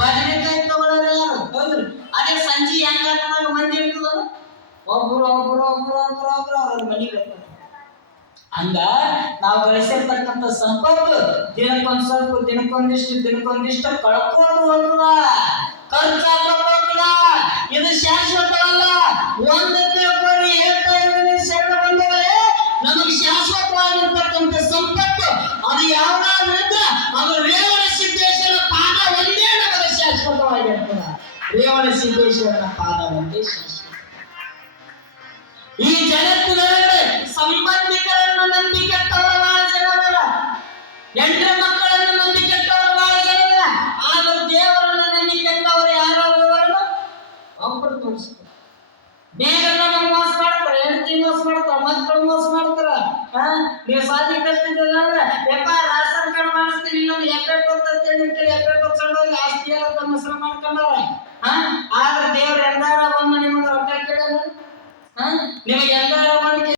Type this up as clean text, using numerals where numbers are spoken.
ಬದನೆಕಾಯಿ ತಗೊಳ್ಳೋರು ಯಾರು? ಹೌದ್ರಿ. ಅದೇ ಸಂಜೆ ಹೆಂಗ ಮಂದಿ ಇರ್ತದ, ಒಬ್ರು ಒಬ್ರು ಒಬ್ರು ಒಬ್ರು ಒಬ್ರು ಅವ್ರ ಮನೆಗೆ ಹಂಗ ನಾವು ಗಳಿಸಿರ್ತಕ್ಕಂಥ ಸಂಪತ್ತು ದಿನಕ್ಕೊಂದ್ ಸ್ವಲ್ಪ ದಿನಕ್ಕೊಂದಿಷ್ಟು ಕಳ್ಕೊಂಡು ಹೋಗುವ, ಖರ್ಚಾಗಲ್ಲ. ಇದು ಶಾಶ್ವತವಲ್ಲ. ಒಂದು ತಿಳ್ಕೊಂಡು ಹೇಳ್ತಾ ಇದ್ದೀನಿ ಶರಣ ಬಂಧುಗಳೇ, ನಮಗೆ ಶಾಶ್ವತವಾಗಿರ್ತಕ್ಕಂಥ ಸಂಪತ್ತು ಅದು ಯಾವ್ದಾದ್ರು ಇದ್ರೆ ಅದು ರೇವಣ ಸಿದ್ದೇಶ್ವರ ಪಾದ ಒಂದೇ ನಮಗೆ ಶಾಶ್ವತವಾಗಿರ್ತದ. ರೇವಣ ಸಿದ್ದೇಶ್ವರನ ಪಾದ ಒಂದೇ ಶಾಶ್ವತ. ಈ ಜಗತ್ತಿನೊಳಗೆ ಸಂಬಂಧಿಕರನ್ನು ನಂಬಿ ಕೆಟ್ಟವರು ಬಹಳ ಜನ ಅದರ, ಎಂಟರ ಮಕ್ಕಳನ್ನು ನಂಬಿ ಕೆಟ್ಟವರು ಬಹಳ ಜನ ಅದರ. ಆದ್ರೆ ದೇವರನ್ನು ನಂಬಿ ಕೆಟ್ಟವರು ಯಾರು ಒಬ್ಬರು ತೋರಿಸ್ತಾರೆ. ಬೇಗ ನಮಗೆ ಮೋಸ ಮಾಡ್ತಾರೆ, ಹೆಂಡತಿ ಮೋಸ ಮಾಡ್ತಾರೆ, ಮಕ್ಕಳು ಮೋಸ ಮಾಡ್ತಾರ. ನೀವು ಸಾಧಿ ಕಲ್ತಿದ್ದಿಲ್ಲ ಅಂದ್ರೆ ಯಪ್ಪ ರಾಸಾಯನಿಕ ಕಾರ್ಡ್ ಮಾಡಿಸ್ತೀನಿ, ಇನ್ನೊಂದು ಎಫೆಕ್ಟ್ ಹೋಗ್ತೇಳಿ ಎಫೆಕ್ಟ್ ಹೋಗ್ಸಂಡೋಗಿ ಆಸ್ತಿ ಎಲ್ಲ ತಮ್ಮ ಹೆಸರು ಮಾಡ್ಕೊಂಡಾರ. ಆದ್ರೆ ದೇವ್ರು ಎಲ್ಲಾರ ಒಮ್ಮೆ ನಿಮಗೆ ರೊಕ್ಕ ಕೇಳಲ್ಲ. ನಿಮಗೆ ಎಲ್ಲಾರ